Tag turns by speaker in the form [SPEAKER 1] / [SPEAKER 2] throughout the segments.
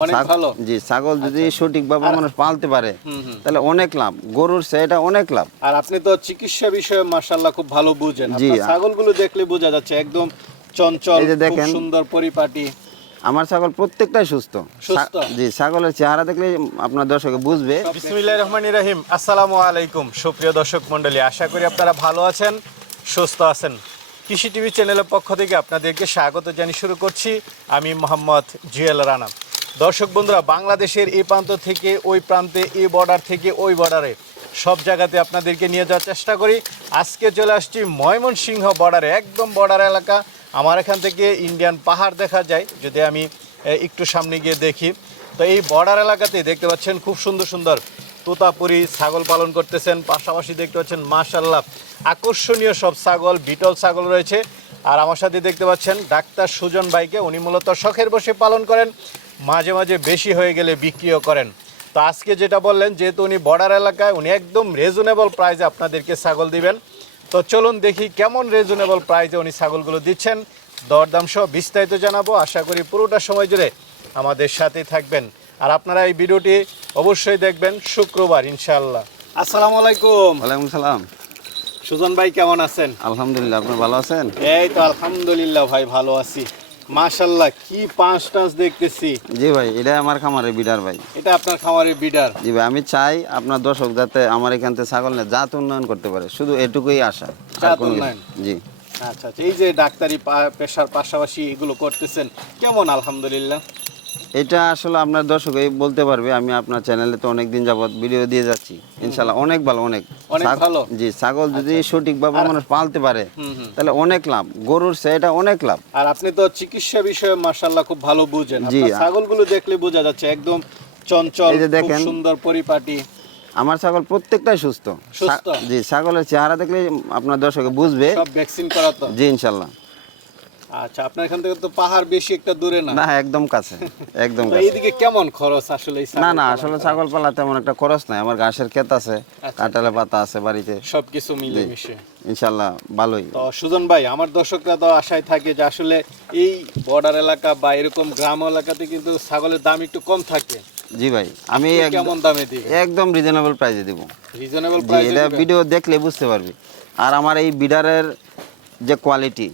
[SPEAKER 1] অনেক
[SPEAKER 2] জি ছাগল যদি সঠিকভাবে মানুষ পালতে পারে
[SPEAKER 1] হুম, হুম।
[SPEAKER 2] তাহলে অনেক লাভ। গরুর সেটা অনেক লাভ।
[SPEAKER 1] আর আপনি তো চিকিৎসা বিষয়ে মাশাআল্লাহ খুব ভালো বুঝেন।
[SPEAKER 2] জি।
[SPEAKER 1] ছাগলগুলো দেখলে বোঝা যাচ্ছে একদম চঞ্চল
[SPEAKER 2] এই যে
[SPEAKER 1] খুব
[SPEAKER 2] দেখেন।
[SPEAKER 1] সুন্দর পরিপাটি।
[SPEAKER 2] আমার ছাগল প্রত্যেকটাই সুস্থ? জি ছাগলের চেহারা দেখলে আপনার দর্শকে বুঝবে।
[SPEAKER 3] রাহিম। আসসালামু আলাইকুম সুপ্রিয় দর্শক মণ্ডলী। আশা করি আপনারা ভালো আছেন সুস্থ আছেন। কৃষি টিভি চ্যানেলের পক্ষ থেকে আপনাদেরকে স্বাগত জানিয়ে শুরু করছি। আমি মোহাম্মদ জুয়েল রানা। দর্শক বন্ধুরা, বাংলাদেশের এই প্রান্ত থেকে ওই প্রান্তে, এই বর্ডার থেকে ওই বর্ডারে সব জায়গাতে আপনাদেরকে নিয়ে যাওয়ার চেষ্টা করি। আজকে চলে আসছি ময়মনসিংহ বর্ডারে একদম বর্ডার এলাকা। আমার এখান থেকে ইন্ডিয়ান পাহাড় দেখা যায়, যদি আমি একটু সামনে গিয়ে দেখি। তো এই বর্ডার এলাকাতে দেখতে পাচ্ছেন খুব সুন্দর সুন্দর তোতাপুরি ছাগল পালন করতেছেন। পাশাপাশি দেখতে পাচ্ছেন মাশাল্লাহ আকর্ষণীয় সব ছাগল, বিটল ছাগল রয়েছে। আর আমার সাথে দেখতে পাচ্ছেন ডাক্তার সুজন ভাইকে, উনি মূলত শখের বসে পালন করেন। মাঝে মাঝে বেশি হয়ে গেলে বিক্রিও করেন। তো আজকে যেটা বললেন যেহেতু উনি বর্ডার এলাকায় উনি একদম রিজনেবল প্রাইসে আপনাদেরকে ছাগল দিবেন। তো চলুন দেখি কেমন রিজনেবল প্রাইসে উনি ছাগলগুলো দিচ্ছেন। দরদাম সহ বিস্তারিত জানাব। আশা করি পুরোটা সময় জুড়ে আমাদের সাথেই থাকবেন। আর আপনারা এই ভিডিওটি অবশ্যই দেখবেন। শুক্রবার ইনশাআল্লাহ।
[SPEAKER 1] আসসালামু আলাইকুম।
[SPEAKER 2] ওয়ালাইকুম সালাম।
[SPEAKER 1] সুজন ভাই কেমন আছেন?
[SPEAKER 2] আলহামদুলিল্লাহ আপনি ভালো আছেন?
[SPEAKER 1] এই তো আলহামদুলিল্লাহ ভাই ভালো আছি। মাশাল্লাহ কি পাঁচ টাচ দেখতেছি।
[SPEAKER 2] জি ভাই এটা আমার খামারে বিডার ভাই।
[SPEAKER 1] এটা আপনার খামারের বিডার।
[SPEAKER 2] জি ভাই আমি চাই আপনার দর্শক যাতে আমার এখান থেকে ছাগল না জাত উন্নয়ন করতে পারে শুধু এটুকুই আশা
[SPEAKER 1] জাত উন্নয়ন?
[SPEAKER 2] জি।
[SPEAKER 1] আচ্ছা আচ্ছা এই যে ডাক্তারি পেশার পাশাপাশি এগুলো করতেছেন কেমন আলহামদুলিল্লাহ?
[SPEAKER 2] এটা আসলে আপনার দর্শকই বলতে পারবে আমি আপনার চ্যানেলে তো অনেক দিন যাবত ভিডিও দিয়ে যাচ্ছি ইনশাল্লাহ অনেক ভালো অনেক
[SPEAKER 1] অনেক ভালো? আচ্ছা।
[SPEAKER 2] জি ছাগল যদি সঠিকভাবে মানুষ পালতে পারে। তাহলে অনেক লাভ গরুর সেটা অনেক লাভ
[SPEAKER 1] আর আপনি তো চিকিৎসা বিষয়ে মাশাল্লাহ খুব ভালো বুঝেন
[SPEAKER 2] জি।
[SPEAKER 1] ছাগলগুলো দেখলে বোঝা যাচ্ছে একদম চঞ্চল
[SPEAKER 2] দেখেন।
[SPEAKER 1] সুন্দর পরিপাটি
[SPEAKER 2] আমার ছাগল প্রত্যেকটাই সুস্থ
[SPEAKER 1] সুস্থ?
[SPEAKER 2] জি ছাগলের চেহারা দেখলে আপনার দর্শকে বুঝবে
[SPEAKER 1] সব ভ্যাকসিন করা তো
[SPEAKER 2] জি ইনশাল্লাহ
[SPEAKER 1] আচ্ছা আপনার এখান থেকে তো পাহাড় বেশি একটা দূরে না।
[SPEAKER 2] না একদম কাছে একদম কাছে।
[SPEAKER 1] এইদিকে কেমন খরচ আসলে
[SPEAKER 2] না না আসলে ছাগল পালা তেমন একটা খরচ নাই। আমার ঘাসের ক্ষেত আছে
[SPEAKER 1] আচ্ছা।
[SPEAKER 2] কাঁঠালে পাতা আছে বাড়িতে।
[SPEAKER 1] সবকিছু মিলে মিশে
[SPEAKER 2] ইনশাল্লাহ ভালোই।
[SPEAKER 1] তো সুজন ভাই আমার দর্শকরা তো আশায় থাকে যে আসলে এই বর্ডার এলাকা বা এরকম গ্রাম এলাকাতে কিন্তু ছাগলের দাম একটু কম থাকে।
[SPEAKER 2] জি ভাই আমি
[SPEAKER 1] কেমন দামে দিবেন
[SPEAKER 2] একদম রিজনেবল প্রাইসে দিব।
[SPEAKER 1] রিজনেবল প্রাইস
[SPEAKER 2] এটা ভিডিও দেখলে বুঝতে পারবি। আর আমার এই বিডারের যে কোয়ালিটি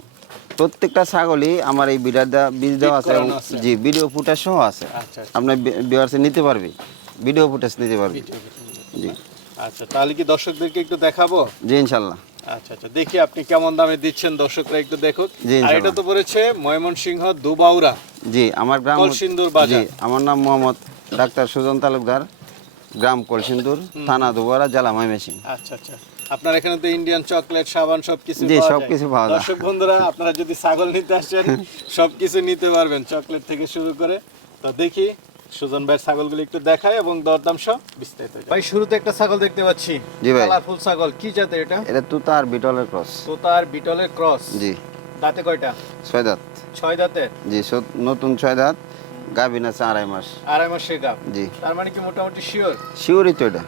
[SPEAKER 2] প্রত্যেকটা ছাগলই আমার এই দেওয়া বীজ দেওয়া আছে। জি ভিডিও ফুটেজ সহ আছে।
[SPEAKER 1] আচ্ছা আচ্ছা।
[SPEAKER 2] আপনার ভিউয়ার্সে নিতে পারবে। ভিডিও ফুটেজ নিতে পারবি। জি।
[SPEAKER 1] আচ্ছা তাহলে কি দর্শকদেরকে একটু দেখাবো?
[SPEAKER 2] জি ইনশাল্লাহ।
[SPEAKER 1] আচ্ছা আচ্ছা দেখি আপনি কেমন দামে দিচ্ছেন দর্শকরা একটু দেখুক। আর এটা তো পড়েছে ময়মনসিংহ দুবাউরা।
[SPEAKER 2] জি আমার গ্রাম
[SPEAKER 1] কলসিন্দুর বাজার।
[SPEAKER 2] আমার নাম মোহাম্মদ ডাক্তার সুজন তালুকদার গ্রাম কলসিন্দুর থানা দুবারা জেলা ময়মেসিং
[SPEAKER 1] আচ্ছা আচ্ছা। আপনার এখানে তো ইন্ডিয়ান চকলেট সাবান সবকিছু
[SPEAKER 2] জি, সবকিছু পাওয়া যায়।
[SPEAKER 1] দর্শক বন্ধুরা আপনারা যদি ছাগল নিতে আসেন সবকিছু নিতে পারবেন চকলেট থেকে শুরু করে। তো দেখি সুজন ভাইয়ের ছাগলগুলো একটু দেখায় এবং দরদাম সব বিস্তারিত ভাই শুরুতে একটা ছাগল দেখতে পাচ্ছি।
[SPEAKER 2] জি ভাই।
[SPEAKER 1] কালারফুল ছাগল। কি জাতের এটা?
[SPEAKER 2] এটা তুতা আর বিটলের ক্রস।
[SPEAKER 1] তোতার বিটলের ক্রস।
[SPEAKER 2] জি।
[SPEAKER 1] দাঁতে কয়টা?
[SPEAKER 2] ছয় দাঁত।
[SPEAKER 1] ছয় দাঁতের
[SPEAKER 2] জি নতুন ছয় দাঁত। গাভিন আছে আড়াই মাস।
[SPEAKER 1] আড়াই মাসের গাপ
[SPEAKER 2] জি।
[SPEAKER 1] তার মানে কি মোটামুটি শিওর?
[SPEAKER 2] শিউরি তো এটা।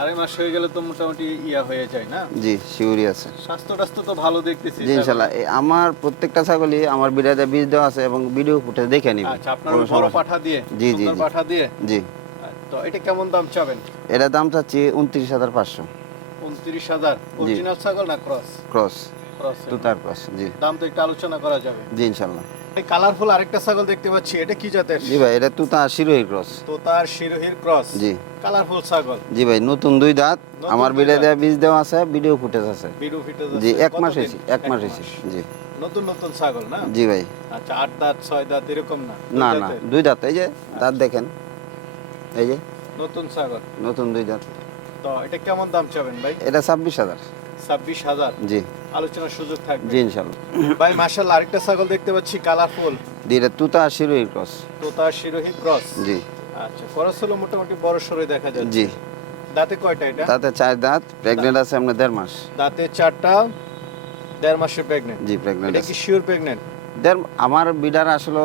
[SPEAKER 1] আড়াই মাস হয়ে গেলে তো মোটামুটি ইয়া হয়ে যায় না?
[SPEAKER 2] জি শিউরি আছে।
[SPEAKER 1] স্বাস্থ্য টাস্থ্য তো ভালো দেখতেছি
[SPEAKER 2] জি ইনশাআল্লাহ আমার প্রত্যেকটা ছাগলই আমার বিড়াতে বীজ দেওয়া আছে এবং ভিডিও ফুটে দেখে নিবে।
[SPEAKER 1] আচ্ছা আপনার বড় পাঠা দিয়ে
[SPEAKER 2] জি, জি, জি।
[SPEAKER 1] পাঠা দিয়ে?
[SPEAKER 2] জি।
[SPEAKER 1] তো এটা কেমন দাম চাবেন?
[SPEAKER 2] এটা দাম চাচ্ছি উনত্রিশ হাজার পাঁচশো।
[SPEAKER 1] উনত্রিশ হাজার। অরিজিনাল ছাগল না ক্রস
[SPEAKER 2] ক্রস
[SPEAKER 1] ক্রস
[SPEAKER 2] তুতার ক্রস জি।
[SPEAKER 1] দাম তো একটু আলোচনা করা যাবে।
[SPEAKER 2] জি ইনশাল্লাহ।
[SPEAKER 1] এই কালারফুল আরেকটা ছাগল দেখতে পাচ্ছি এটা কি জাতের?
[SPEAKER 2] জি ভাই এটা তুতা শিরোহী ক্রস
[SPEAKER 1] তোতার শিরোহির ক্রস
[SPEAKER 2] জি।
[SPEAKER 1] কালারফুল ছাগল।
[SPEAKER 2] জি ভাই নতুন দুই দাঁত। আমার বিড়ে। দেওয়া বীজ দেওয়া আছে ভিডিও ফুটেজ আছে।
[SPEAKER 1] বিরু ফিটে
[SPEAKER 2] জি এক মাস হয়েছে এক মাস হয়েছে জি।
[SPEAKER 1] নতুন নতুন ছাগল না?
[SPEAKER 2] জি ভাই।
[SPEAKER 1] আচ্ছা আট দাঁত ছয় দাঁত এরকম না?
[SPEAKER 2] না না দুই দাঁত এই যে দাঁত দেখেন। এই যে
[SPEAKER 1] নতুন ছাগল।
[SPEAKER 2] নতুন দুই দাঁত।
[SPEAKER 1] তো এটা কেমন দাম চাবেন ভাই?
[SPEAKER 2] এটা ছাব্বিশ হাজার।
[SPEAKER 1] ছাব্বিশ হাজার।
[SPEAKER 2] জি।
[SPEAKER 1] আলোচনার সুযোগ থাকবে।
[SPEAKER 2] জি ইনশাল্লাহ
[SPEAKER 1] ভাই মার্শাল আরেকটা ছাগল দেখতে পাচ্ছি কালারফুল।
[SPEAKER 2] জি এটা তুতা শিরোহী ক্রস।
[SPEAKER 1] তোতার শিরোহী ক্রস।
[SPEAKER 2] জি।
[SPEAKER 1] আচ্ছা খরচ হলো মোটামুটি বড় সরই দেখা যাচ্ছে।
[SPEAKER 2] জি।
[SPEAKER 1] দাঁতে কয়টা এটা?
[SPEAKER 2] তাতে চার দাঁত প্রেগনেন্ট আছে আপনার দেড় মাস।
[SPEAKER 1] দাঁতে চারটা দেড় মাসের প্রেগনেন্ট
[SPEAKER 2] জি প্রেগনেন্ট
[SPEAKER 1] এটা কি শিওর প্রেগনেন্ট
[SPEAKER 2] দেড় আমার বিডার আসলে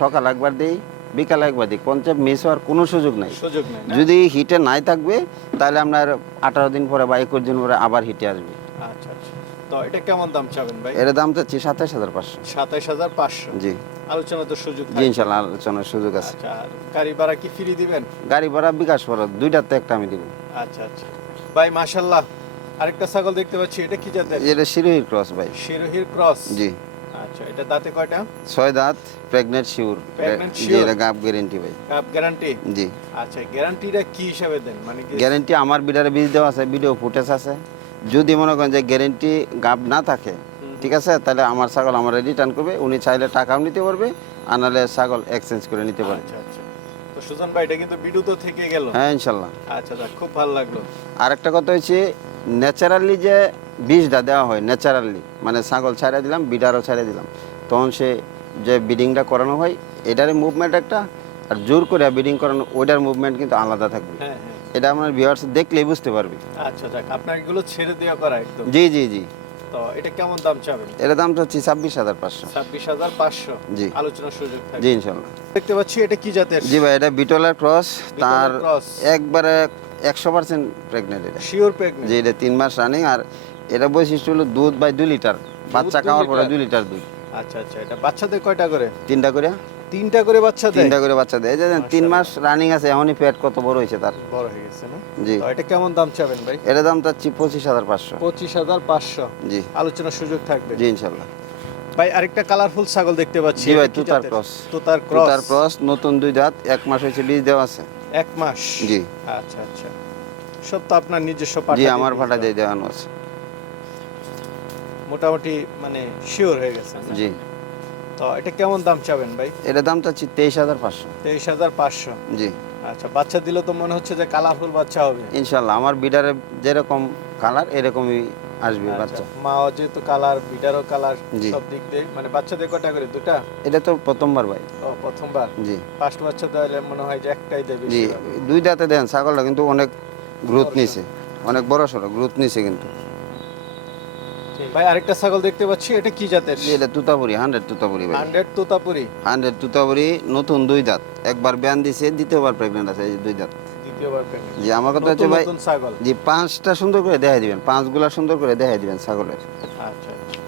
[SPEAKER 2] সকাল একবার দিই বিকাল একবার দিই। কনসেপ্ট মিস হওয়ার কোনো সুযোগ নাই।
[SPEAKER 1] সুযোগ নেই?
[SPEAKER 2] যদি হিটে নাই থাকবে তাহলে আপনার আঠারো দিন পরে বা একুশ দিন পরে আবার হিটে আসবে।
[SPEAKER 1] আচ্ছা আচ্ছা। তো এটা কেমন দাম চাবেন ভাই?
[SPEAKER 2] এর দাম চাচ্ছি সাতাশ হাজার পাঁচশো।
[SPEAKER 1] হাজার পাঁচশো?
[SPEAKER 2] জি।
[SPEAKER 1] আলোচনা তো সুযোগ
[SPEAKER 2] জি ইনশাল্লাহ আলোচনার সুযোগ আছে।
[SPEAKER 1] আচ্ছা গাড়ি ভাড়া কি ফ্রি দিবেন?
[SPEAKER 2] গাড়ি ভাড়া বিকাশ ভাড়া দুইটাতে একটা আমি দিব।
[SPEAKER 1] আচ্ছা আচ্ছা। ভাই মাশাল্লাহ আরেকটা ছাগল দেখতে পাচ্ছি এটা কি জাতের?
[SPEAKER 2] এটা শিরোহির ক্রস ভাই।
[SPEAKER 1] শিরোহির ক্রস?
[SPEAKER 2] জি।
[SPEAKER 1] আচ্ছা এটা দাঁতে কয়টা?
[SPEAKER 2] ছয় দাঁত প্রেগনেন্ট শিওর। জি এটা গাপ গ্যারেন্টি ভাই।
[SPEAKER 1] গ্যারান্টি
[SPEAKER 2] জি।
[SPEAKER 1] আচ্ছা গ্যারান্টিটা কি হিসাবে দেন? মানে
[SPEAKER 2] গ্যারেন্টি আমার বিডারে বীজ দেওয়া আছে ভিডিও ফুটেজ আছে। যদি মনে করেন যে গ্যারেন্টি গাপ না থাকে ঠিক আছে? তাহলে আমার ছাগল আমার রিটার্ন করবে উনি চাইলে টাকাও নিতে পারবে আর নাহলে ছাগল এক্সচেঞ্জ করে নিতে পারবে।
[SPEAKER 1] আচ্ছা আচ্ছা। তো সুজন ভাই এটা কিন্তু তো থেকে গেল।
[SPEAKER 2] হ্যাঁ ইনশাল্লাহ।
[SPEAKER 1] আচ্ছা খুব ভালো লাগল।
[SPEAKER 2] আর একটা কথা হচ্ছে ন্যাচারালি যে বীজটা দেওয়া হয় ন্যাচারালি মানে ছাগল ছাড়া দিলাম বিডারও ছাড়া দিলাম তখন সে যে বিডিংটা করানো হয় এটারই মুভমেন্ট একটা আর জোর করে বিডিং করানো ওইটার মুভমেন্ট কিন্তু আলাদা থাকবে।
[SPEAKER 1] হ্যাঁ হ্যাঁ।
[SPEAKER 2] এটা আমার ভিউয়ার্স দেখলেই বুঝতে পারবে।
[SPEAKER 1] আচ্ছা যাক আপনার এগুলো ছেড়ে দেওয়া করা একদম।
[SPEAKER 2] জি জি জি।
[SPEAKER 1] তো এটা কেমন দাম চাবেন?
[SPEAKER 2] এটার দামটা হচ্ছে ছাব্বিশ হাজার পাঁচশো।
[SPEAKER 1] ছাব্বিশ হাজার পাঁচশো।
[SPEAKER 2] জি।
[SPEAKER 1] আলোচনার সুযোগ
[SPEAKER 2] জি ইনশাল্লাহ।
[SPEAKER 1] দেখতে পাচ্ছি এটা কি জাতের?
[SPEAKER 2] জি ভাই এটা বিটলের ক্রস তার একবারে একশো পার্সেন্ট প্রেগনেন্ট এটা।
[SPEAKER 1] শিওর প্রেগনেন্ট
[SPEAKER 2] যে এটা তিন মাস রানিং আর এটা বৈশিষ্ট্য হলো দুধ বাই দুই লিটার। বাচ্চা খাওয়ার পরে
[SPEAKER 1] লিটার?
[SPEAKER 2] দুই লিটার দুধ।
[SPEAKER 1] আচ্ছা আচ্ছা এটা বাচ্চাদের কয়টা করে?
[SPEAKER 2] তিনটা করে।
[SPEAKER 1] তিনটা করে বাচ্চা দেয়?
[SPEAKER 2] তিনটা করে বাচ্চা দেয়। এই যে তিন মাস রানিং আছে এখনই পেট কত বড় হয়েছে তার।
[SPEAKER 1] বড় হয়ে গেছে না?
[SPEAKER 2] জি।
[SPEAKER 1] তো এটা কেমন দাম চাবেন ভাই?
[SPEAKER 2] এটার দাম চাচ্ছি পঁচিশ হাজার পাঁচশো।
[SPEAKER 1] পঁচিশ হাজার পাঁচশো।
[SPEAKER 2] জি।
[SPEAKER 1] আলোচনার সুযোগ থাকবে।
[SPEAKER 2] জি ইনশাল্লাহ
[SPEAKER 1] ভাই আরেকটা কালারফুল ছাগল দেখতে পাচ্ছি।
[SPEAKER 2] জি ভাই,
[SPEAKER 1] এটা কি
[SPEAKER 2] তুতার cross।
[SPEAKER 1] তুতার
[SPEAKER 2] তার
[SPEAKER 1] ক্রস
[SPEAKER 2] ক্রস নতুন দুই দাঁত এক মাস হয়েছে বীজ দেওয়া আছে।
[SPEAKER 1] এক মাস?
[SPEAKER 2] জি।
[SPEAKER 1] আচ্ছা আচ্ছা। সব তো আপনার নিজস্ব
[SPEAKER 2] জি
[SPEAKER 1] পাঠা
[SPEAKER 2] আমার
[SPEAKER 1] দিয়ে
[SPEAKER 2] দিয়ে দেওয়ানো আছে।
[SPEAKER 1] মোটামুটি মানে শিওর হয়ে গেছে।
[SPEAKER 2] জি।
[SPEAKER 1] তো এটা কেমন দাম চাবেন ভাই?
[SPEAKER 2] এটার দাম চাচ্ছি তেইশ হাজার পাঁচশো।
[SPEAKER 1] তেইশ হাজার পাঁচশো?
[SPEAKER 2] জি।
[SPEAKER 1] আচ্ছা বাচ্চা দিলে তো মনে হচ্ছে যে কালারফুল বাচ্চা হবে।
[SPEAKER 2] ইনশাল্লাহ আমার বিডারে যেরকম কালার এরকমই আসবে
[SPEAKER 1] আচ্ছা,
[SPEAKER 2] বাচ্চা।
[SPEAKER 1] মাও যেহেতু কালার বিটারও কালার সব দিক দিয়ে। মানে বাচ্চাদের কটা করে দুটা?
[SPEAKER 2] এটা তো প্রথমবার ভাই।
[SPEAKER 1] ও প্রথমবার?
[SPEAKER 2] জি।
[SPEAKER 1] ফার্স্ট বাচ্চা তাহলে মনে হয় যে একটাই দেবে
[SPEAKER 2] জি দুই দাঁতে দেন ছাগলটা কিন্তু অনেক গ্রোথ নিছে। অনেক বড় সড়ো গ্রোথ নিছে কিন্তু।
[SPEAKER 1] ভাই আরেকটা ছাগল দেখতে পাচ্ছি এটা কি জাতের?
[SPEAKER 2] এটা তুতাপুরি হান্ড্রেড তুতাপুরি ভাই।
[SPEAKER 1] হান্ড্রেড তুতাপুরি?
[SPEAKER 2] হান্ড্রেড তুতাপুরি নতুন দুই দাঁত। একবার ব্যান দিছে দ্বিতীয়বার প্রেগনেন্ট আছে এই দুই দাঁত। জি আমার কথা হচ্ছে ভাই জি পাঁচটা সুন্দর করে দেখাই দিবেন পাঁচগুলা সুন্দর করে দেখাই দিবেন ছাগলের।
[SPEAKER 1] আচ্ছা আচ্ছা।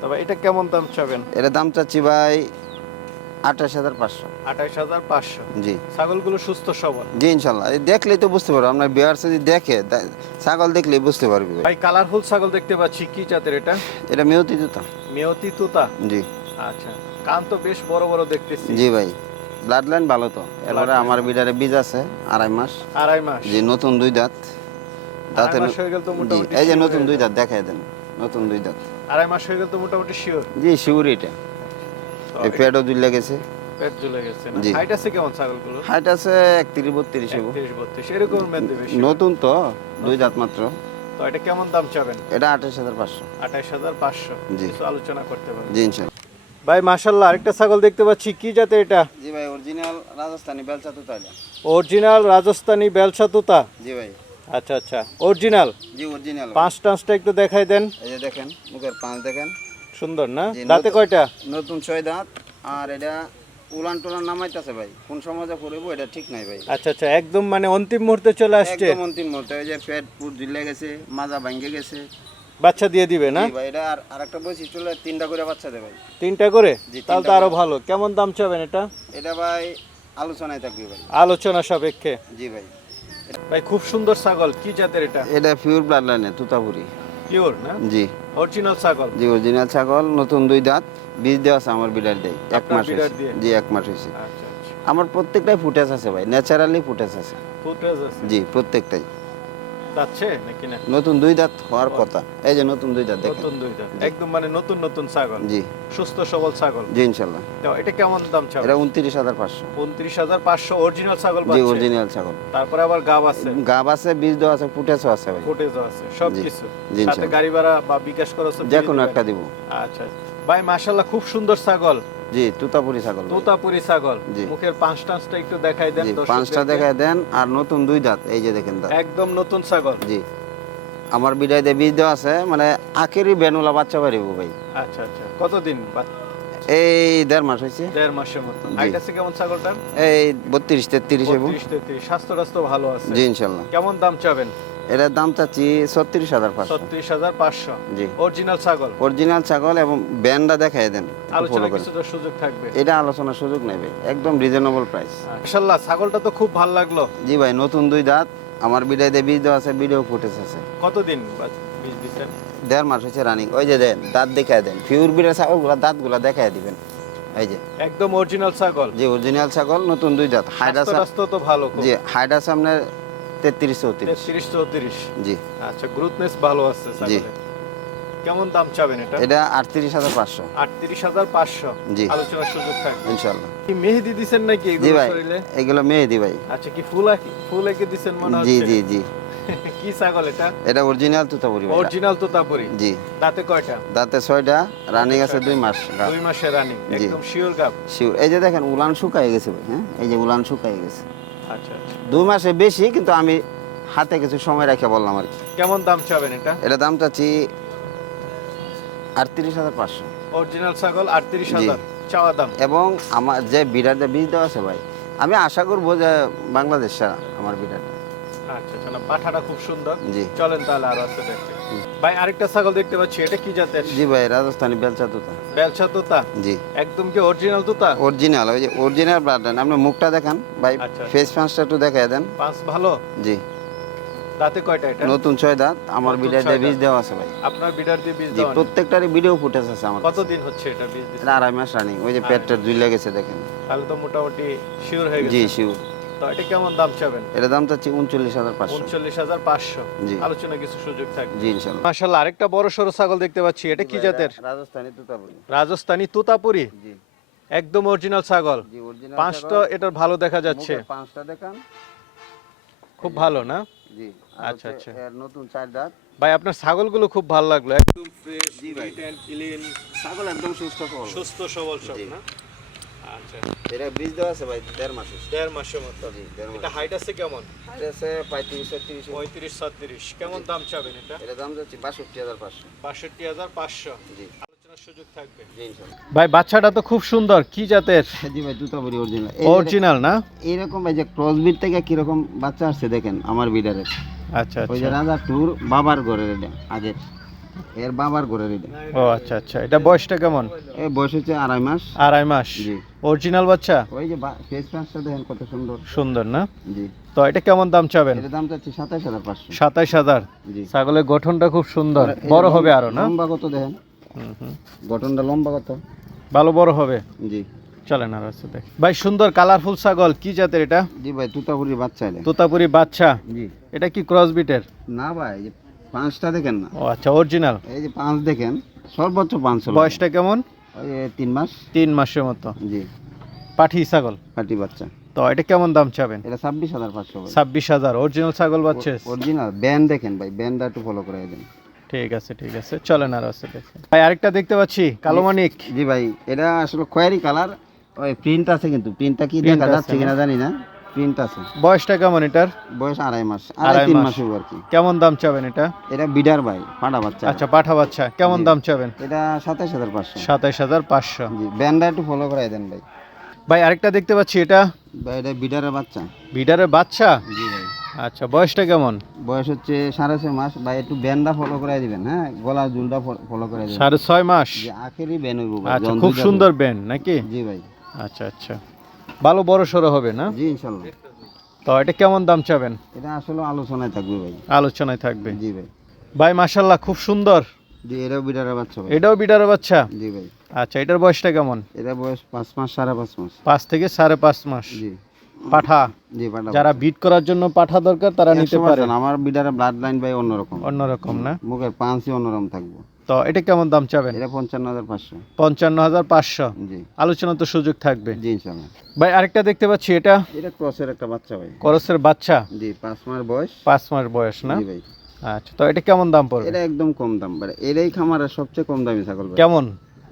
[SPEAKER 1] তবে এটা কেমন দাম চাবেন?
[SPEAKER 2] এটা দাম চাচ্ছি ভাই আঠাশ হাজার পাঁচশো।
[SPEAKER 1] আঠাইশ হাজার পাঁচশো।
[SPEAKER 2] জি।
[SPEAKER 1] ছাগলগুলো সুস্থ সবল।
[SPEAKER 2] জি ইনশাল্লাহ। দেখলেই তো বুঝতে পারব। আপনার বিহার যদি দেখে ছাগল দেখলেই বুঝতে পারবি। ভাই
[SPEAKER 1] ভাই কালারফুল ছাগল দেখতে পাচ্ছি। কি জাতের এটা?
[SPEAKER 2] এটা মেয়তি
[SPEAKER 1] মেয়তি তোতা?
[SPEAKER 2] জি।
[SPEAKER 1] আচ্ছা। কান তো বেশ বড় বড় দেখতেছি।
[SPEAKER 2] জি ভাই। ব্লাড লাইন ভালো তো। এরপরে আমার বিডারে বীজ আছে আড়াই মাস।
[SPEAKER 1] আড়াই মাস।
[SPEAKER 2] জি নতুন দুই দাঁত। দাঁতে
[SPEAKER 1] মাস তো
[SPEAKER 2] জি এই যে নতুন দুই দাঁত দেখাই দেন। নতুন দুই দাঁত।
[SPEAKER 1] আড়াই মাস হয়ে গেল তো মোটামুটি শিওর
[SPEAKER 2] জি শিউরি এটা। এই পেটও দুই লেগেছে
[SPEAKER 1] পেট ঝুলে গেছে না? হাইট আছে কেমন ছাগলগুলো
[SPEAKER 2] হাইট আছে একত্রিশ বত্রিশ এবো।
[SPEAKER 1] একত্রিশ বত্রিশ। এরকম মেদ বেশি।
[SPEAKER 2] নতুন তো দুই দাঁত মাত্র।
[SPEAKER 1] তো এটা কেমন দাম চাবেন?
[SPEAKER 2] এটা।
[SPEAKER 1] কিছু আলোচনা করতে পারেন।
[SPEAKER 2] জি
[SPEAKER 1] ভাই মাশাল্লাহ আরেকটা ছাগল দেখতে পাচ্ছি। কি জাতের এটা?
[SPEAKER 2] জি ভাই অরিজিনাল রাজস্থানি বেলচা তো
[SPEAKER 1] অরিজিনাল রাজস্থানি বেলসা তুতা?
[SPEAKER 2] জি ভাই।
[SPEAKER 1] আচ্ছা আচ্ছা। অরিজিনাল
[SPEAKER 2] জি অরিজিনাল
[SPEAKER 1] পাঁচ টাঁচটা একটু দেখাই দেন।
[SPEAKER 2] এই যে দেখেন মুখের পাঁচ দেখেন।
[SPEAKER 1] সুন্দর না? দাঁতে কয়টা?
[SPEAKER 2] নতুন ছয় দাঁত আর এটা উলান টুলান নামাইতেছে ভাই। কোন সময় যে পড়ব এটা ঠিক নাই ভাই।
[SPEAKER 1] আচ্ছা আচ্ছা একদম মানে অন্তিম মুহূর্তে চলে আসছে।
[SPEAKER 2] একদম অন্তিম মুহূর্তে ওই যে পেট পুট ঝুলে গেছে মাজা ভাঙ্গে গেছে।
[SPEAKER 1] বাচ্চা দিয়ে দিবে না?
[SPEAKER 2] ভাই এটা আর আরেকটা বৈশিষ্ট্য হলো তিনটা করে বাচ্চা দেয় ভাই।
[SPEAKER 1] তিনটা করে?
[SPEAKER 2] জি,
[SPEAKER 1] তাহলে তো
[SPEAKER 2] আরও
[SPEAKER 1] ভালো। কেমন দাম চাবেন এটা?
[SPEAKER 2] এটা ভাই আলোচনায় থাকবে ভাই।
[SPEAKER 1] আলোচনা সাপেক্ষে।
[SPEAKER 2] জি ভাই।
[SPEAKER 1] ভাই খুব সুন্দর ছাগল। কি জাতের এটা?
[SPEAKER 2] এটা পিওর ব্লাড লাইনে তুতাপুরি।
[SPEAKER 1] পিওর না?
[SPEAKER 2] জি।
[SPEAKER 1] অরিজিনাল ছাগল?
[SPEAKER 2] জি অরিজিনাল ছাগল নতুন দুই দাঁত বীজ দেওয়া আছে আমার বিড়ার দেয় এক মাস হয়েছে। জি এক মাস হয়েছে।
[SPEAKER 1] আচ্ছা আচ্ছা।
[SPEAKER 2] আমার প্রত্যেকটাই ফুটেজ আছে ভাই ন্যাচারালি ফুটেজ আছে।
[SPEAKER 1] ফুটেজ আছে?
[SPEAKER 2] জি প্রত্যেকটাই।
[SPEAKER 1] যাচ্ছে নাকি না?
[SPEAKER 2] নতুন দুই দাঁত হওয়ার কথা। এই যে নতুন দুই দাঁত দেখেন।
[SPEAKER 1] নতুন দুইটা একদম মানে নতুন নতুন ছাগল।
[SPEAKER 2] জি।
[SPEAKER 1] সুস্থ সবল ছাগল।
[SPEAKER 2] জি ইনশাল্লাহ।
[SPEAKER 1] তো এটা কেমন দাম চাবেন
[SPEAKER 2] এটা উনত্রিশ হাজার পাঁচশো।
[SPEAKER 1] উনত্রিশ হাজার পাঁচশো অরিজিনাল ছাগল
[SPEAKER 2] জি অরিজিনাল ছাগল।
[SPEAKER 1] তারপরে আবার গাব আছে?
[SPEAKER 2] গাব আছে বীজ দেওয়া আছে ফুটেজও আছে ভাই।
[SPEAKER 1] ফুটেজও আছে সব কিছু। সাথে গাড়ি ভাড়া বা বিকাশ খরচ
[SPEAKER 2] যে কোনো একটা দিব।
[SPEAKER 1] আচ্ছা ভাই মাশাল্লাহ খুব সুন্দর ছাগল।
[SPEAKER 2] জি তুতাপুরি ছাগল।
[SPEAKER 1] তোতাপুরি ছাগল। মুখের পাঁচ টাঁচটা একটু দেখাই দেন
[SPEAKER 2] পাঁচটা দেখায় দেন আর নতুন দুই দাঁত এই যে দেখেন
[SPEAKER 1] একদম নতুন ছাগল।
[SPEAKER 2] জি। আমার বিদায় দিয়ে বীজ দেওয়া আছে মানে আখেরই বেনুলা বাচ্চা পারিব ভাই।
[SPEAKER 1] আচ্ছা আচ্ছা। কতদিন
[SPEAKER 2] এই দেড় মাস হয়েছে।
[SPEAKER 1] দেড় মাসের মতো। হাইট আছে কেমন ছাগলটার?
[SPEAKER 2] এই বত্রিশ তেত্রিশ এবং।
[SPEAKER 1] স্বাস্থ্য টাস্থ্য ভালো আছে।
[SPEAKER 2] জি ইনশাল্লাহ।
[SPEAKER 1] কেমন দাম চাবেন?
[SPEAKER 2] এটার দাম চাচ্ছি ছত্রিশ হাজার পাঁচশো।
[SPEAKER 1] ছত্রিশ হাজার পাঁচশো।
[SPEAKER 2] জি।
[SPEAKER 1] অরিজিনাল ছাগল?
[SPEAKER 2] অরিজিনাল ছাগল এবং ব্যান্ডটা দেখাই দেন করে।
[SPEAKER 1] সুযোগ থাকবে।
[SPEAKER 2] এটা আলোচনার সুযোগ নেবে একদম রিজনেবল প্রাইস
[SPEAKER 1] মাশাল্লাহ ছাগলটা তো খুব ভালো লাগল।
[SPEAKER 2] জি ভাই নতুন দুই দাঁত আমার বিডাই দিয়ে বীজ দেওয়া আছে ভিডিও ফুটেজ আছে।
[SPEAKER 1] কতদিন বীজ দিচ্ছেন?
[SPEAKER 2] দেড় মাস হচ্ছে রানিং ওই যে দেন দাঁত দেখায় দেন। ফিউর বিডের ছাগলগুলো দাঁতগুলো দেখায় দিবেন। এই যে।
[SPEAKER 1] একদম অরিজিনাল ছাগল।
[SPEAKER 2] জি অরিজিনাল ছাগল নতুন দুই দাঁত। হাইট আছে
[SPEAKER 1] তো ভালো
[SPEAKER 2] জি আছে আপনার তেত্রিশ চৌত্রিশ।
[SPEAKER 1] তেত্রিশ চৌত্রিশ।
[SPEAKER 2] জি।
[SPEAKER 1] আচ্ছা গ্রুথনেস ভালো আছে
[SPEAKER 2] জি।
[SPEAKER 1] কেমন দাম চাবেন এটা?
[SPEAKER 2] এটা আটত্রিশ হাজার পাঁচশো।
[SPEAKER 1] আটত্রিশ হাজার পাঁচশো।
[SPEAKER 2] জি।
[SPEAKER 1] আলোচনার সুযোগ থাকবে।
[SPEAKER 2] ইনশাল্লাহ
[SPEAKER 1] কি মেহেদি দিছেন নাকি
[SPEAKER 2] জি ভাই এগুলো মেহেদি ভাই।
[SPEAKER 1] আচ্ছা কি ফুল ফুল এঁকে দিছেন মনে
[SPEAKER 2] জি
[SPEAKER 1] হচ্ছে?
[SPEAKER 2] জি জি।
[SPEAKER 1] কি ছাগল এটা?
[SPEAKER 2] এটা অরিজিনাল তুতাপুরি
[SPEAKER 1] অরিজিনাল তোতাপুরি।
[SPEAKER 2] জি।
[SPEAKER 1] দাঁতে কয়টা?
[SPEAKER 2] দাঁতে ছয়টা রানিং আছে দুই মাস
[SPEAKER 1] দুই মাসের রানিং। একদম শিওর গাব।
[SPEAKER 2] শিওর। এই যে দেখেন উলান শুকাই গেছে ভাই হ্যাঁ? এই যে উলান শুকাই গেছে।
[SPEAKER 1] আচ্ছা আচ্ছা।
[SPEAKER 2] মাসে বেশি কিন্তু আমি হাতে কিছু সময় রেখে বললাম আর কি।
[SPEAKER 1] কেমন দাম চাবেন এটা?
[SPEAKER 2] এটা দাম চাচ্ছি আটত্রিশ হাজার পাঁচশো।
[SPEAKER 1] অরিজিনাল ছাগল আটত্রিশ হাজার চাওয়া দাম।
[SPEAKER 2] এবং আমার যে যে বীজ দেওয়া আছে ভাই আমি আশা করব যে বাংলাদেশ আমার বিডারটা
[SPEAKER 1] আচ্ছা আচ্ছা পাঠাটা খুব সুন্দর।
[SPEAKER 2] জি।
[SPEAKER 1] চলেন তাহলে আরও আছে দেখতে। ভাই আরেকটা ছাগল দেখতে পাচ্ছি এটা কি জাতের?
[SPEAKER 2] জি ভাই রাজস্থানি বেলচা তুতা।
[SPEAKER 1] বেলছা তোতা?
[SPEAKER 2] জি।
[SPEAKER 1] একদম কি অরিজিনাল তোতা?
[SPEAKER 2] অরিজিনাল ওই যে অরিজিনাল ব্লাড আপনি মুখটা দেখান ভাই
[SPEAKER 1] আচ্ছা।
[SPEAKER 2] ফেস পাঁচটা একটু দেখাই দেন।
[SPEAKER 1] পাঁচ ভালো?
[SPEAKER 2] জি।
[SPEAKER 1] দাঁতে কয়টা এটা?
[SPEAKER 2] নতুন ছয় দাঁত আমার বিডার দিয়ে বীজ দেওয়া আছে ভাই।
[SPEAKER 1] আপনার বিডার দিয়ে বীজ দেওয়া
[SPEAKER 2] প্রত্যেকটারই ভিডিও ফুটেজ আছে আমার
[SPEAKER 1] কতদিন হচ্ছে এটা বীজ দিতে?
[SPEAKER 2] আড়াই মাস রানিং ওই যে পেটটা জুই লেগেছে দেখেন।
[SPEAKER 1] তাহলে তো মোটামুটি শিওর হয়ে
[SPEAKER 2] জি শিওর
[SPEAKER 1] তো এটা কেমন দাম চাবেন?
[SPEAKER 2] এটা দাম চাচ্ছি উনচল্লিশ হাজার পাঁচশো।
[SPEAKER 1] উনচল্লিশ হাজার পাঁচশো। আলোচনা কিছু সুযোগ থাকবে।
[SPEAKER 2] জি ইনশাল্লাহ।
[SPEAKER 1] মাশাল্লাহ আরেকটা বড় সড়ো ছাগল দেখতে পাচ্ছি। এটা কি জাতের?
[SPEAKER 2] রাজস্থানি তুতাপুরি।
[SPEAKER 1] রাজস্থানি তুতাপুরি?
[SPEAKER 2] জি।
[SPEAKER 1] একদম অরিজিনাল ছাগল। পাঁচটা এটার ভালো দেখা যাচ্ছে।
[SPEAKER 2] পাঁচটা দেখান।
[SPEAKER 1] খুব ভালো না?
[SPEAKER 2] জি
[SPEAKER 1] আচ্ছা, আচ্ছা।
[SPEAKER 2] নতুন চার দাঁত।
[SPEAKER 1] ভাই আপনার ছাগলগুলো খুব ভালো লাগল। একদম ফ্রেশ
[SPEAKER 2] জি ভাই।
[SPEAKER 1] ক্লিন
[SPEAKER 2] ছাগল একদম সুস্থ সবল।
[SPEAKER 1] সুস্থ সবল সব না? আচ্ছা।
[SPEAKER 2] এটা বীজ দেওয়া আছে ভাই দেড় মাস
[SPEAKER 1] দেড় মাসের মতো। এটা হাইট আছে কেমন?
[SPEAKER 2] এটা আছে পঁয়ত্রিশ ছত্রিশ।
[SPEAKER 1] পঁয়ত্রিশ ছত্রিশ। কেমন দাম চাবেন এটা?
[SPEAKER 2] এটা দাম যাচ্ছে বাষট্টি হাজার পাঁচশো।
[SPEAKER 1] বাষট্টি হাজার পাঁচশো।
[SPEAKER 2] জি।
[SPEAKER 1] আলোচনার সুযোগ থাকবে।
[SPEAKER 2] জি ইনশাল্লাহ।
[SPEAKER 1] ভাই বাচ্চাটা তো খুব সুন্দর। কি জাতের?
[SPEAKER 2] জি ভাই অরিজিনাল
[SPEAKER 1] অরিজিনাল না?
[SPEAKER 2] এইরকম ভাই যে ক্রস বিট থেকে কীরকম বাচ্চা আসছে দেখেন আমার বিডারের
[SPEAKER 1] আচ্ছা
[SPEAKER 2] ওই যে
[SPEAKER 1] আচ্ছা।
[SPEAKER 2] রাজা টুর বাবার ঘরের আগের। এর বাবার ঘরের এটা।
[SPEAKER 1] ও আচ্ছা আচ্ছা। এটা বয়সটা কেমন?
[SPEAKER 2] এই বয়স হচ্ছে আড়াই মাস।
[SPEAKER 1] আড়াই মাস।
[SPEAKER 2] জি।
[SPEAKER 1] অরিজিনাল বাচ্চা?
[SPEAKER 2] ওই যে ফেস দেখেন কত সুন্দর।
[SPEAKER 1] সুন্দর না?
[SPEAKER 2] জি।
[SPEAKER 1] তো এটা কেমন দাম চাবেন?
[SPEAKER 2] এটার দাম চাচ্ছি সাতাশ হাজার পাঁচশো।
[SPEAKER 1] সাতাইশ হাজার।
[SPEAKER 2] জি।
[SPEAKER 1] ছাগলের গঠনটা খুব সুন্দর। বড় হবে আরও না?
[SPEAKER 2] লম্বা কত দেখেন?
[SPEAKER 1] হুম, হুম।
[SPEAKER 2] গঠনটা লম্বা কত?
[SPEAKER 1] ভালো বড় হবে?
[SPEAKER 2] জি।
[SPEAKER 1] চলেন আর আছে দেখ। ভাই সুন্দর কালারফুল ছাগল। কি জাতের এটা?
[SPEAKER 2] জি ভাই তুতাপুরির বাচ্চা এটা।
[SPEAKER 1] তোতাপুরি বাচ্চা?
[SPEAKER 2] জি।
[SPEAKER 1] এটা কি ক্রস বিটের
[SPEAKER 2] না ভাই পাঁচটা দেখেন না।
[SPEAKER 1] ও আচ্ছা অরিজিনাল
[SPEAKER 2] এই যে পাঁচ দেখেন সর্বোচ্চ পাঁচ
[SPEAKER 1] বয়সটা কেমন?
[SPEAKER 2] ওই তিন মাস।
[SPEAKER 1] তিন মাসের মতো।
[SPEAKER 2] জি।
[SPEAKER 1] পাঠি ছাগল?
[SPEAKER 2] পাটি বাচ্চা।
[SPEAKER 1] তো এটা কেমন দাম চাবেন?
[SPEAKER 2] এটা ছাব্বিশ হাজার পাঁচশো
[SPEAKER 1] ছাব্বিশ হাজার। অরিজিনাল ছাগল বাচ্চা?
[SPEAKER 2] অরিজিনাল ব্যান্ড দেখেন ভাই ব্যান্ডটা একটু ফলো করে দেন।
[SPEAKER 1] ঠিক আছে ঠিক আছে। চলেন আর আছে ভাই আরেকটা দেখতে পাচ্ছি কালো মানিক।
[SPEAKER 2] জি ভাই এটা আসলে খয়েরি কালার। ওই প্রিন্ট আছে কিন্তু প্রিন্টটা কি দেখা যাচ্ছে কিনা জানি না। প্রিন্ট আছে।
[SPEAKER 1] বয়সটা কেমন এটার?
[SPEAKER 2] বয়স আড়াই মাস
[SPEAKER 1] আড়াই
[SPEAKER 2] তিন
[SPEAKER 1] মাস।
[SPEAKER 2] আর কি।
[SPEAKER 1] কেমন দাম চাবেন এটা?
[SPEAKER 2] এটা বিডার ভাই পাটা বাচ্চা।
[SPEAKER 1] আচ্ছা পাঠা বাচ্চা। কেমন দাম চাবেন?
[SPEAKER 2] এটা সাতাশ হাজার পাঁচশো।
[SPEAKER 1] সাতাইশ হাজার পাঁচশো।
[SPEAKER 2] জি ব্যান্ডটা একটু ফলো করে দেন ভাই।
[SPEAKER 1] ভাই আরেকটা দেখতে পাচ্ছি এটা।
[SPEAKER 2] এটা বিডারের বাচ্চা।
[SPEAKER 1] বিডারের বাচ্চা?
[SPEAKER 2] জি ভাই।
[SPEAKER 1] আচ্ছা বয়সটা কেমন?
[SPEAKER 2] বয়স হচ্ছে সাড়ে ছয় মাস। ভাই একটু ব্যান্ডটা ফলো করে দিবেন হ্যাঁ? গলার জুলটা ফলো করে দিবেন।
[SPEAKER 1] সাড়ে ছয় মাস?
[SPEAKER 2] আখেরই ব্যান হইব
[SPEAKER 1] আচ্ছা খুব সুন্দর ব্যান নাকি?
[SPEAKER 2] জি ভাই।
[SPEAKER 1] আচ্ছা আচ্ছা। ভালো বড় সড়ো হবে না?
[SPEAKER 2] জি ইনশাল্লাহ।
[SPEAKER 1] তো এটা কেমন দাম চাবেন?
[SPEAKER 2] এটা আসলে আলোচনায় থাকবে ভাই।
[SPEAKER 1] আলোচনায় থাকবে।
[SPEAKER 2] জি ভাই।
[SPEAKER 1] ভাই মাশাল্লাহ খুব সুন্দর।
[SPEAKER 2] জি এটাও বিডারের বাচ্চা ভাই।
[SPEAKER 1] এটাও বিডারের বাচ্চা?
[SPEAKER 2] জি ভাই।
[SPEAKER 1] আচ্ছা এটার বয়সটা কেমন?
[SPEAKER 2] এটা বয়স পাঁচ মাস সাড়ে পাঁচ মাস।
[SPEAKER 1] পাঁচ থেকে সাড়ে পাঁচ মাস।
[SPEAKER 2] জি।
[SPEAKER 1] পাঠা?
[SPEAKER 2] জি পাটা
[SPEAKER 1] যারা বিট করার জন্য পাঠা দরকার তারা নিতে পারে।
[SPEAKER 2] আমার বিডারের ব্লাড লাইন ভাই অন্যরকম।
[SPEAKER 1] অন্যরকম না?
[SPEAKER 2] মুখের পাঁচই অন্যরকম থাকব।
[SPEAKER 1] তো এটা কেমন দাম চাবেন?
[SPEAKER 2] এটা পঞ্চান্ন হাজার পাঁচশো।
[SPEAKER 1] পঞ্চান্ন হাজার পাঁচশো?
[SPEAKER 2] জি।
[SPEAKER 1] আলোচনা তো সুযোগ থাকবে।
[SPEAKER 2] জি ইনশাল্লাহ।
[SPEAKER 1] ভাই আরেকটা দেখতে পাচ্ছি এটা?
[SPEAKER 2] এটা ক্রসের একটা বাচ্চা ভাই।
[SPEAKER 1] ক্রসের বাচ্চা?
[SPEAKER 2] জি পাঁচ মাস বয়স।
[SPEAKER 1] পাঁচ মাস বয়স না?
[SPEAKER 2] ভাই।
[SPEAKER 1] আচ্ছা তো এটা কেমন দাম পড়বে?
[SPEAKER 2] এটা একদম কম দাম ভাই। এটাই খামারের সবচেয়ে কম দামি ছাগল
[SPEAKER 1] কেমন?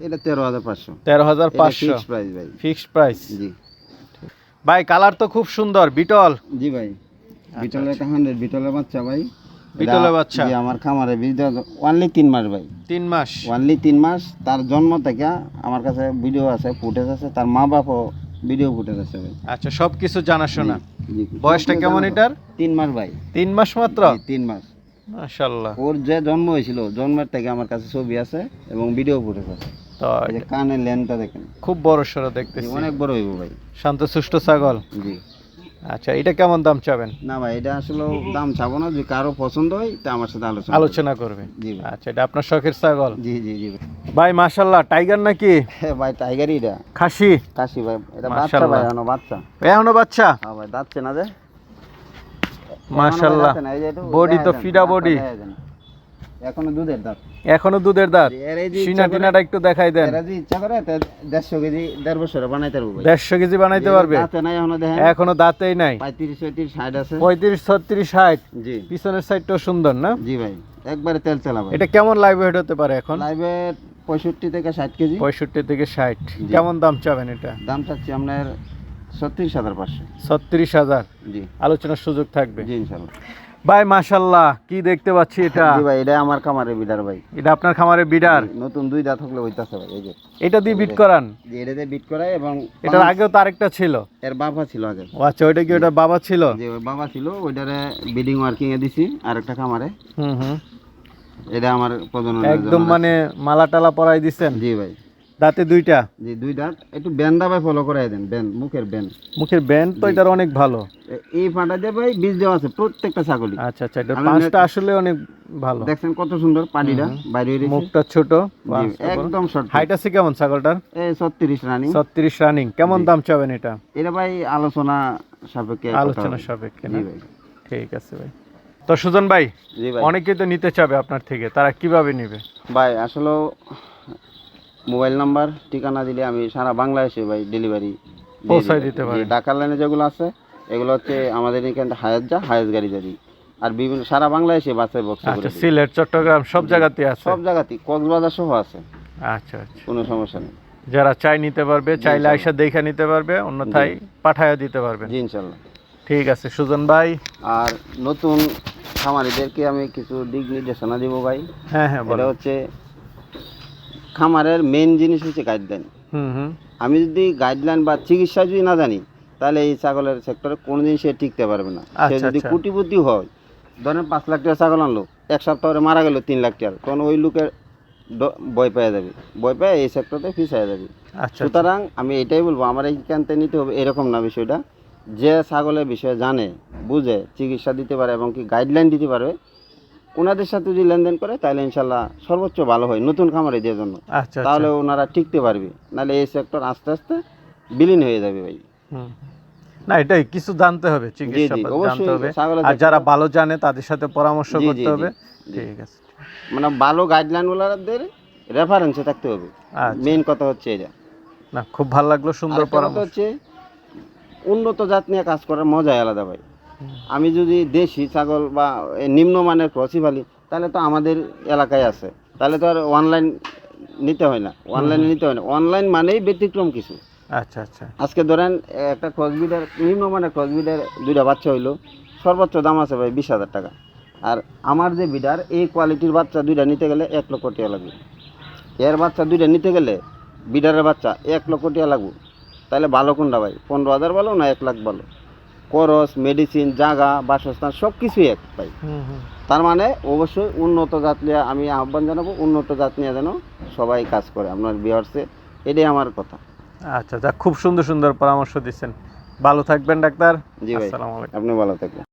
[SPEAKER 2] এটা তেরো হাজার পাঁচশো।
[SPEAKER 1] তেরো হাজার পাঁচশো।
[SPEAKER 2] ফিক্স প্রাইস ভাই।
[SPEAKER 1] ফিক্সড প্রাইস
[SPEAKER 2] জি।
[SPEAKER 1] ভাই কালার তো খুব সুন্দর বিটল।
[SPEAKER 2] জি ভাই। বিটলের একটা হান্ড্রেড বিটলের বাচ্চা ভাই।
[SPEAKER 1] বাচ্চা?
[SPEAKER 2] আমার খামারে বীজ ওয়ানলি তিন মাস ভাই।
[SPEAKER 1] তিন মাস?
[SPEAKER 2] ওয়ানলি তিন মাস তার জন্ম থেকে আমার কাছে ভিডিও আছে ফুটেজ আছে তার মা বাপও ভিডিও ফুটেজ আছে ভাই।
[SPEAKER 1] আচ্ছা সব কিছু জানাশোনা বয়সটা কেমন এটার?
[SPEAKER 2] তিন মাস ভাই।
[SPEAKER 1] তিন মাস মাত্র?
[SPEAKER 2] তিন মাস। ওর যে জন্ম হয়েছিল জন্মের থেকে আমার কাছে ছবি আছে এবং ভিডিও ফুটেজ আছে।
[SPEAKER 1] তো
[SPEAKER 2] কানের লেনটা দেখেন।
[SPEAKER 1] খুব বড় সড়ো দেখতেছি
[SPEAKER 2] অনেক বড় হইব ভাই।
[SPEAKER 1] শান্ত সুষ্ঠ ছাগল।
[SPEAKER 2] জি।
[SPEAKER 1] আচ্ছা এটা কেমন দাম চাবেন?
[SPEAKER 2] না ভাই এটা আসলে দাম চাবো না যদি কারও পছন্দ হয় তা আমার সাথে আলোচনা
[SPEAKER 1] আলোচনা করবে।
[SPEAKER 2] জি
[SPEAKER 1] আচ্ছা এটা আপনার শখের ছাগল?
[SPEAKER 2] জি জি জি ভাই।
[SPEAKER 1] ভাই মাশাল্লাহ টাইগার নাকি?
[SPEAKER 2] হ্যাঁ ভাই টাইগারই এটা।
[SPEAKER 1] খাসি?
[SPEAKER 2] খাসি ভাই এটা বাচ্চা। ভাই এখনও বাচ্চা।
[SPEAKER 1] এখনও বাচ্চা?
[SPEAKER 2] হ্যাঁ ভাই দাঁতছে না যে।
[SPEAKER 1] মাশাল্লাহ বডি তো ফিডা বডি।
[SPEAKER 2] এখনও দুধের দাঁত।
[SPEAKER 1] এখনও দুধের দাঁত। সিনা টিনাটা একটু দেখাই দেন।
[SPEAKER 2] এরা যদি ইচ্ছা করে দেড়শো কেজি দেড় বছরে বানাইতে পারব
[SPEAKER 1] দেড়শো কেজি বানাইতে পারবে।
[SPEAKER 2] দাঁতে নাই এখনও দেখেন।
[SPEAKER 1] এখনও দাঁতেই নাই।
[SPEAKER 2] পঁয়ত্রিশ ছয়ত্রিশ ষাট আছে।
[SPEAKER 1] পঁয়ত্রিশ ছত্রিশ ষাট।
[SPEAKER 2] জি।
[SPEAKER 1] পিছনের সাইডটাও সুন্দর না?
[SPEAKER 2] জি ভাই একবারে তেল চালা ভাই।
[SPEAKER 1] এটা কেমন লাইভ ওয়েট হতে পারে এখন?
[SPEAKER 2] লাইভে পঁয়ষট্টি থেকে ষাট কেজি।
[SPEAKER 1] পঁয়ষট্টি থেকে ষাট। কেমন দাম চাবেন এটা?
[SPEAKER 2] দাম চাচ্ছি আপনার ছত্রিশ হাজার পাঁচশো।
[SPEAKER 1] ছত্রিশ হাজার।
[SPEAKER 2] জি।
[SPEAKER 1] আলোচনার সুযোগ থাকবে।
[SPEAKER 2] জি ইনশাল্লাহ।
[SPEAKER 1] ভাই মাশাল্লাহ কি দেখতে পাচ্ছি এটা?
[SPEAKER 2] জি ভাই এটা আমার খামারের বিডার ভাই।
[SPEAKER 1] এটা আপনার খামারে বিডার?
[SPEAKER 2] নতুন দুই দাঁত হলে হইতাছে ভাই এই যে।
[SPEAKER 1] এটা দিয়ে বিট করান?
[SPEAKER 2] যে দিয়ে বিট করায় এবং
[SPEAKER 1] এটার আগেও তো আরেকটা ছিল।
[SPEAKER 2] এর বাবা ছিল আগে।
[SPEAKER 1] ও আচ্ছা ওইটা কি ওটা বাবা ছিল?
[SPEAKER 2] যে ওই বাবা ছিল ওইটারে বিডিং ওয়ার্কিং এ দিছি আরেকটা খামারে।
[SPEAKER 1] হুম হুম।
[SPEAKER 2] এটা আমার প্রজনন
[SPEAKER 1] একদম মানে মালা টালা পরাই দিছেন?
[SPEAKER 2] জি ভাই।
[SPEAKER 1] দাঁতে দুইটা?
[SPEAKER 2] জি দুই দাঁত। একটু ব্যান্ডা ভাই ফলো করাই দেন ব্যান্ড মুখের ব্যান্ড
[SPEAKER 1] মুখের ব্যান্ড তো এটার অনেক ভালো।
[SPEAKER 2] এই ফাটা দিয়ে ভাই বীজ দেওয়া আছে প্রত্যেকটা ছাগলই।
[SPEAKER 1] আচ্ছা আচ্ছা এটা পাঁচটা আসলে অনেক ভালো।
[SPEAKER 2] দেখছেন কত সুন্দর পানিটা বাইরে
[SPEAKER 1] মুখটা ছোট
[SPEAKER 2] একদম শর্ট
[SPEAKER 1] হাইট আছে কেমন ছাগলটার?
[SPEAKER 2] এই ছত্রিশ রানি
[SPEAKER 1] ছত্রিশ রানিং কেমন দাম চাবেন এটা?
[SPEAKER 2] এটা ভাই আলোচনা সাপেক্ষে
[SPEAKER 1] আলোচনা। সাপেক্ষে না? ঠিক আছে ভাই। তো সুজন ভাই
[SPEAKER 2] জি ভাই।
[SPEAKER 1] অনেকেই তো নিতে চাবে আপনার থেকে তারা কীভাবে নিবে?
[SPEAKER 2] ভাই আসলে মোবাইল নাম্বার ঠিকানা দিলে আমি সারা বাংলাদেশে ভাই ডেলিভারি
[SPEAKER 1] পৌঁছায় দিতে পারেন।
[SPEAKER 2] ঢাকার লাইনে যেগুলো আছে এগুলো হচ্ছে আমাদের এখানে হায়াত যা হায়াত গাড়ি যারি আর বিভিন্ন সারা বাংলাদেশে বাসে বক্স
[SPEAKER 1] আচ্ছা সিলেট চট্টগ্রাম সব জায়গাতে আছে?
[SPEAKER 2] সব জায়গাতেই কক্সবাজার সহ আছে।
[SPEAKER 1] আচ্ছা আচ্ছা।
[SPEAKER 2] কোনো সমস্যা নেই।
[SPEAKER 1] যারা চাই নিতে পারবে চাইলে আইসা দেখে নিতে পারবে অন্যথায় পাঠায় দিতে পারবে
[SPEAKER 2] জি ইনশাল্লাহ।
[SPEAKER 1] ঠিক আছে সুজন ভাই।
[SPEAKER 2] আর নতুন খামারিদেরকে আমি কিছু দিক নির্দেশনা দিব ভাই।
[SPEAKER 1] হ্যাঁ হ্যাঁ বলো
[SPEAKER 2] হচ্ছে খামারের মেন জিনিস হচ্ছে গাইডলাইন আমি যদি গাইডলাইন বা চিকিৎসা যদি না জানি তাহলে এই ছাগলের সেক্টরে কোনোদিন সে টিকতে পারবে না। সে
[SPEAKER 1] আচ্ছা,
[SPEAKER 2] যদি
[SPEAKER 1] আচ্ছা।
[SPEAKER 2] কুটিপুতি হয় ধরেন পাঁচ লাখ টাকা ছাগল আনলো এক সপ্তাহ মারা গেল তিন লাখ টাকা তখন ওই লোকের ভয় পেয়ে যাবে। ভয় পেয়ে এই সেক্টরতে ফিসাই যাবে।
[SPEAKER 1] আচ্ছা
[SPEAKER 2] সুতরাং আমি এটাই বলব আমার এইখান থেকে নিতে হবে এরকম না বিষয়টা। যে ছাগলের বিষয়ে জানে বুঝে চিকিৎসা দিতে পারে এবং কি গাইডলাইন দিতে পারবে ওনাদের সাথে যদি লেনদেন করে তাহলে ইনশাল্লাহ সর্বোচ্চ ভালো হয় নতুন খামারিদের জন্য।
[SPEAKER 1] আচ্ছা
[SPEAKER 2] তাহলে
[SPEAKER 1] আচ্ছা
[SPEAKER 2] ওনারা টিকতে পারবে। নাহলে এই সেক্টর আস্তে আস্তে বিলীন হয়ে যাবে ভাই।
[SPEAKER 1] না এটাই কিছু জানতে হবে চিকিৎসা জানতে হবে। আর যারা ভালো জানে তাদের সাথে পরামর্শ করতে হবে। ঠিক আছে।
[SPEAKER 2] মানে ভালো গাইডলাইন ওনাদের রেফারেন্সে থাকতে হবে।
[SPEAKER 1] আচ্ছা।
[SPEAKER 2] মেইন কথা হচ্ছে এটা।
[SPEAKER 1] না খুব ভালো লাগল সুন্দর পরামর্শ।
[SPEAKER 2] হচ্ছে উন্নত জাত নিয়ে কাজ করার মজাই আলাদা ভাই। আমি যদি দেশি ছাগল বা নিম্নমানের ক্রসি ফালি তাহলে তো আমাদের এলাকায় আছে। তাহলে তো আর অনলাইন নিতে হয় না। অনলাইনে নিতে হয় না। অনলাইন মানেই ব্যতিক্রম কিছু।
[SPEAKER 1] আচ্ছা আচ্ছা।
[SPEAKER 2] আজকে ধরেন একটা ক্রসবিডের নিম্নমানের ক্রসবিডের দুইটা বাচ্চা হইল। সর্বোচ্চ দাম আছে ভাই বিশ হাজার টাকা। আর আমার যে বিডার এই কোয়ালিটির বাচ্চা দুইটা নিতে গেলে এক লক্ষ টাকা লাগবে। এর বাচ্চা দুইটা নিতে গেলে বিডারের বাচ্চা এক লক্ষ টাকা লাগবে। তাহলে ভালো কোনটা ভাই? পনেরো হাজার ভালো না এক লাখ ভালো? খরচ মেডিসিন জাগা বাসস্থান সব কিছুই এক
[SPEAKER 1] হুম
[SPEAKER 2] তার মানে অবশ্যই উন্নত জাত নিয়ে আমি আহ্বান জানাব উন্নত জাত নিয়ে যেন সবাই কাজ করে। আপনার বিহারসে এটাই আমার কথা।
[SPEAKER 1] আচ্ছা যাক খুব সুন্দর সুন্দর পরামর্শ দিচ্ছেন। ভালো থাকবেন ডাক্তার।
[SPEAKER 2] জি ভাই। আপনি ভালো থাকবেন।